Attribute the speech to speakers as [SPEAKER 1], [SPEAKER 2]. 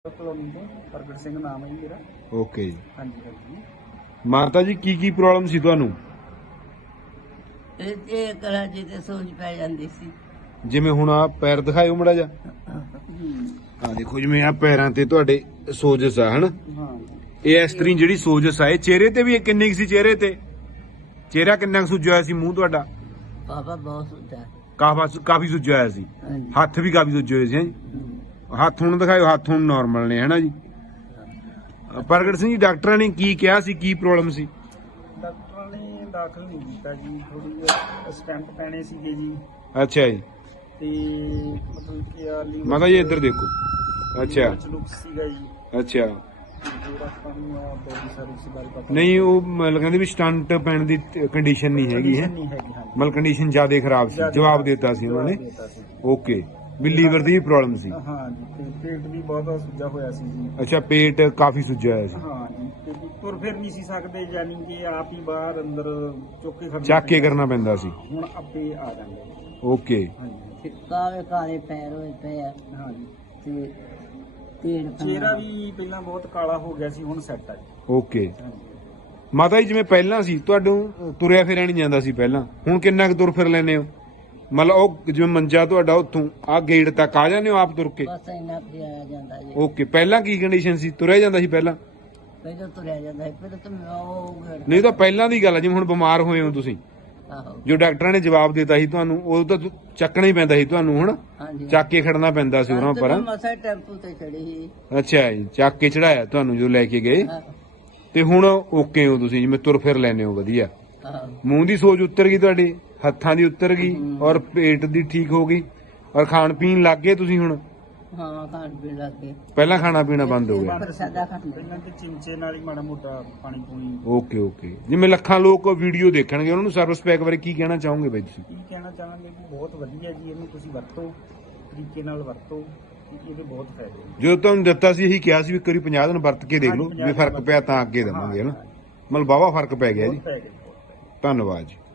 [SPEAKER 1] Colony ਤੋਂ ਪ੍ਰਗਟ ਸਿੰਘ ਨਾਮ ਹੈ ਜੀ ਮੇਰਾ।
[SPEAKER 2] ਓਕੇ ਜੀ।
[SPEAKER 1] ਹਾਂਜੀ ਹਾਂਜੀ।
[SPEAKER 2] ਮਾਤਾ ਜੀ ਕੀ ਪ੍ਰੋਬਲਮ ਸੀ ਤੁਹਾਨੂੰ?
[SPEAKER 3] ਇਹ ਕਰਾ ਜੀ ਤੇ ਸੋਚ ਪੈ ਜਾਂਦੀ ਸੀ।
[SPEAKER 2] ਜਿਵੇਂ ਹੁਣ ਆ ਪੈਰ ਦਿਖਾਇਓ ਮੜਾ ਜਾ। ਆ ਦੇਖੋ ਜਿਵੇਂ ਆ ਪੈਰਾਂ ਤੇ ਤੁਹਾਡੇ ਸੋਜਸ ਆ ਹਨ।
[SPEAKER 1] ਹਾਂ
[SPEAKER 2] ਇਹ ਇਸ ਤਰੀ ਜਿਹੜੀ ਸੋਜਸ ਆ ਇਹ ਚਿਹਰੇ ਤੇ ਵੀ ਕਿੰਨੀ ਕੁ ਸੀ? ਚਿਹਰੇ ਤੇ ਚਿਹਰਾ ਕਿੰਨਾ ਕੁ ਸੁੱਜਿਆ ਹੋਇਆ ਸੀ? ਮੂੰਹ ਤੁਹਾਡਾ
[SPEAKER 3] ਬਾਬਾ ਬਹੁਤ ਸੁੱਤਾ।
[SPEAKER 2] ਕਾਫੀ ਸੁੱਜਿਆ ਹੋਇਆ ਸੀ।
[SPEAKER 3] ਹਾਂਜੀ।
[SPEAKER 2] ਹੱਥ ਵੀ ਕਾਫੀ ਸੁੱਜੇ ਹੋਏ ਸੀ। ਹੈਂ? ਹੱਥ ਹੁਣ ਦਿਖਾਇਓ। ਹੱਥ ਹੁਣ ਨਾਰਮਲ ਨੇ ਹੈਨਾ ਜੀ। ਪ੍ਰਗਟ ਸਿੰਘ ਜੀ ਡਾਕਟਰਾਂ ਨੇ ਕੀ ਕਿਹਾ ਸੀ? ਕੀ ਪ੍ਰੋਬਲਮ ਸੀ?
[SPEAKER 1] ਡਾਕਟਰਾਂ ਨੇ ਦਾਖਲ ਨਹੀਂ ਕੀਤਾ ਜੀ। ਥੋੜੀ ਸਟੈਂਪ ਪੈਣੇ ਸੀਗੇ ਜੀ।
[SPEAKER 2] ਅੱਛਾ ਜੀ।
[SPEAKER 1] ਤੇ ਮਤਲਬ ਕਿ ਆ ਲੀਵਰ
[SPEAKER 2] ਮਾਤਾ ਜੀ ਇੱਧਰ ਦੇਖੋ। ਅੱਛਾ
[SPEAKER 1] ਲੁਕ ਸੀਗਾ ਜੀ।
[SPEAKER 2] ਅੱਛਾ।
[SPEAKER 1] ਜਿਹੜਾ ਆਪਾਂ ਨੂੰ ਬੋਡੀ ਸਰਵਿਸ ਬਾਰੇ ਪਤਾ
[SPEAKER 2] ਨਹੀਂ ਉਹ ਮਤਲਬ ਕਹਿੰਦੇ ਵੀ ਸਟੰਟ ਪੈਣ ਦੀ ਕੰਡੀਸ਼ਨ ਨਹੀਂ ਹੈਗੀ ਹੈ।
[SPEAKER 1] ਨਹੀਂ ਹੈਗੀ। ਹਾਂਜੀ
[SPEAKER 2] ਮਤਲਬ ਕੰਡੀਸ਼ਨ ਜ਼ਿਆਦਾ ਖਰਾਬ ਸੀ। ਜਵਾਬ ਦਿੱਤਾ ਸੀ ਉਹਨਾਂ ਨੇ।
[SPEAKER 1] ਦੇਤਾ ਸੀ।
[SPEAKER 2] ਓਕੇ ਵੀ ਲੀਵਰ ਦੀ ਪ੍ਰੋਬਲਮ ਸੀ।
[SPEAKER 1] ਹਾਂ ਜੀ। ਤੇ ਪੇਟ ਵੀ ਬਹੁਤ ਸੁੱਜਾ ਹੋਇਆ ਸੀ ਜੀ।
[SPEAKER 2] ਅੱਛਾ ਪੇਟ ਕਾਫੀ ਸੁੱਜਿਆ ਹੋਇਆ ਸੀ।
[SPEAKER 1] ਹਾਂ ਜੀ। ਤੇ ਤੁਰ ਫਿਰ ਨਹੀਂ ਸੀ ਸਕਦੇ, ਯਾਨੀ ਕਿ ਆਪ ਹੀ ਬਾਹਰ ਅੰਦਰ ਚੁੱਕ ਕੇ
[SPEAKER 2] ਚੱਕ ਕੇ ਕਰਨਾ ਪੈਂਦਾ ਸੀ।
[SPEAKER 1] ਹੁਣ ਆਪੇ ਆ ਜਾਂਦੇ।
[SPEAKER 2] ਓਕੇ।
[SPEAKER 1] ਹਾਂਜੀ
[SPEAKER 3] ਕਾਲੇ ਕਾਲੇ ਪੈਰ ਹੋਏ ਪਏ ਆ
[SPEAKER 1] ਹਾਂ ਜੀ।
[SPEAKER 3] ਤੇ ਢੇੜ
[SPEAKER 1] ਚਿਹਰਾ ਵੀ ਪਹਿਲਾਂ ਬਹੁਤ ਕਾਲਾ ਹੋ ਗਿਆ ਸੀ, ਹੁਣ ਸੈੱਟ ਆ ਜੀ।
[SPEAKER 2] ਓਕੇ
[SPEAKER 1] ਹਾਂਜੀ।
[SPEAKER 2] ਮਾਤਾ ਜੀ ਜਿਵੇਂ ਪਹਿਲਾਂ ਸੀ ਤੁਹਾਨੂੰ ਤੁਰਿਆ ਫਿਰਿਆ ਨਹੀਂ ਜਾਂਦਾ ਸੀ ਪਹਿਲਾਂ, ਹੁਣ ਕਿੰਨਾ ਕੁ ਤੁਰ ਫਿਰ ਲੈਨੇ ਹੋ? ਮਤਲਬ ਉਹ ਜਿਵੇਂ ਮੰਜਾ ਤੁਹਾਡਾ ਉੱਥੋਂ ਆ ਗੇਟ ਤੱਕ ਆ ਜਾਂਦੇ ਹੋ ਆਪ ਤੁਰ ਕੇ?
[SPEAKER 3] ਬਸ ਇੰਨਾ ਕੁ ਆਇਆ ਜਾਂਦਾ ਜੀ।
[SPEAKER 2] ਓਕੇ। ਪਹਿਲਾਂ ਕੀ ਕੰਡੀਸ਼ਨ ਸੀ? ਤੁਰਿਆ ਜਾਂਦਾ ਸੀ ਪਹਿਲਾਂ?
[SPEAKER 3] ਪਹਿਲਾਂ ਤੁਰਿਆ ਜਾਂਦਾ ਸੀ। ਪਹਿਲਾਂ ਤਾਂ ਉਹ
[SPEAKER 2] ਨਹੀਂ ਤਾਂ ਪਹਿਲਾਂ ਦੀ ਗੱਲ ਹੈ ਜਿਵੇਂ ਹੁਣ ਬਿਮਾਰ ਹੋਏ ਹੋ ਤੁਸੀਂ,
[SPEAKER 3] ਆਹੋ।
[SPEAKER 2] ਜੋ ਡਾਕਟਰਾਂ ਨੇ ਜਵਾਬ ਦਿੱਤਾ ਸੀ ਤੁਹਾਨੂੰ ਉਹ ਤਾਂ ਚੱਕਣਾ ਹੀ ਪੈਂਦਾ ਸੀ ਤੁਹਾਨੂੰ ਹੁਣ,
[SPEAKER 3] ਹਾਂਜੀ।
[SPEAKER 2] ਚੱਕ ਕੇ ਖੜਨਾ ਪੈਂਦਾ ਸੀ ਉਹਨਾਂ ਪਰ।
[SPEAKER 3] ਮਸਾ ਟੈਂਪੂ ਤੇ ਚੜੀ ਸੀ।
[SPEAKER 2] ਅੱਛਾ ਜੀ। ਚੱਕ ਕੇ ਚੜਾਇਆ ਤੁਹਾਨੂੰ ਜੋ ਲੈ ਕੇ ਗਏ।
[SPEAKER 3] ਆਹੋ।
[SPEAKER 2] ਤੇ ਹੁਣ ਓਕੇ ਹੋ ਤੁਸੀਂ, ਜਿਵੇਂ ਤੁਰ ਫਿਰ ਲੈਨੇ ਹੋ ਵਧੀਆ।
[SPEAKER 3] ਆਹੋ।
[SPEAKER 2] ਮੂੰਹ ਦੀ ਸੋਜ ਉਤਰ ਗਈ ਤੁਹਾਡੀ, ਹੱਥਾਂ ਦੀ ਉਤਰ ਗਈ ਔਰ ਪੇਟ ਦੀ ਠੀਕ ਹੋ ਗਈ ਔਰ ਖਾਣ ਪੀਣ ਲੱਗ ਗਏ ਤੁਸੀਂ ਹੁਣ?
[SPEAKER 3] ਹਾਂ ਖਾਣ ਪੀਣ ਲੱਗ ਗਏ।
[SPEAKER 2] ਪਹਿਲਾਂ ਖਾਣਾ ਪੀਣਾ ਬੰਦ ਹੋ ਗਿਆ?
[SPEAKER 3] ਪ੍ਰਸ਼ਾਦਾ ਖਾਂਦੇ।
[SPEAKER 1] ਪਹਿਲਾਂ ਤੇ ਚਿਮਚੇ ਨਾਲ ਹੀ ਮਾੜਾ ਮੋਟਾ ਪਾਣੀ ਪੂਣੀ।
[SPEAKER 2] Okay okay. ਜਿਵੇਂ ਲੱਖਾਂ ਲੋਕ ਵੀਡੀਓ ਦੇਖਣਗੇ ਉਹਨਾਂ ਨੂੰ ਸਰਵਿਸ ਪੈਕ ਬਾਰੇ ਕੀ ਕਹਿਣਾ ਚਾਹੋਗੇ ਬਾਈ ਤੁਸੀਂ?
[SPEAKER 1] ਕੀ ਕਹਿਣਾ ਚਾਹਾਂਗੇ ਕਿ ਬਹੁਤ ਵਧੀਆ ਜੀ, ਇਹਨੂੰ ਤੁਸੀਂ ਵਰਤੋ, ਤਰੀਕੇ ਨਾਲ ਵਰਤੋ, ਇਹਦੇ ਬਹੁਤ ਫਾਇਦੇ ਨੇ।
[SPEAKER 2] ਜਦੋਂ ਤੁਹਾਨੂੰ ਦਿੱਤਾ ਸੀ ਇਹੀ ਕਿਹਾ ਸੀ ਵੀ ਇੱਕ ਵਾਰੀ 50 ਦਿਨ ਵਰਤ ਕੇ ਦੇਖ ਲਓ,
[SPEAKER 1] ਹਾਂਜੀ,
[SPEAKER 2] ਵੀ ਫਰਕ ਪਿਆ ਤਾਂ ਅੱਗੇ ਦੇਵਾਂਗੇ ਹਨਾ। ਮਤਲਬ ਵਾਹਵਾ ਫਰਕ ਪੈ ਗਿਆ ਜੀ।
[SPEAKER 1] ਬਹੁਤ ਪੈ ਗਿਆ।
[SPEAKER 2] ਧੰਨਵਾਦ ਜੀ।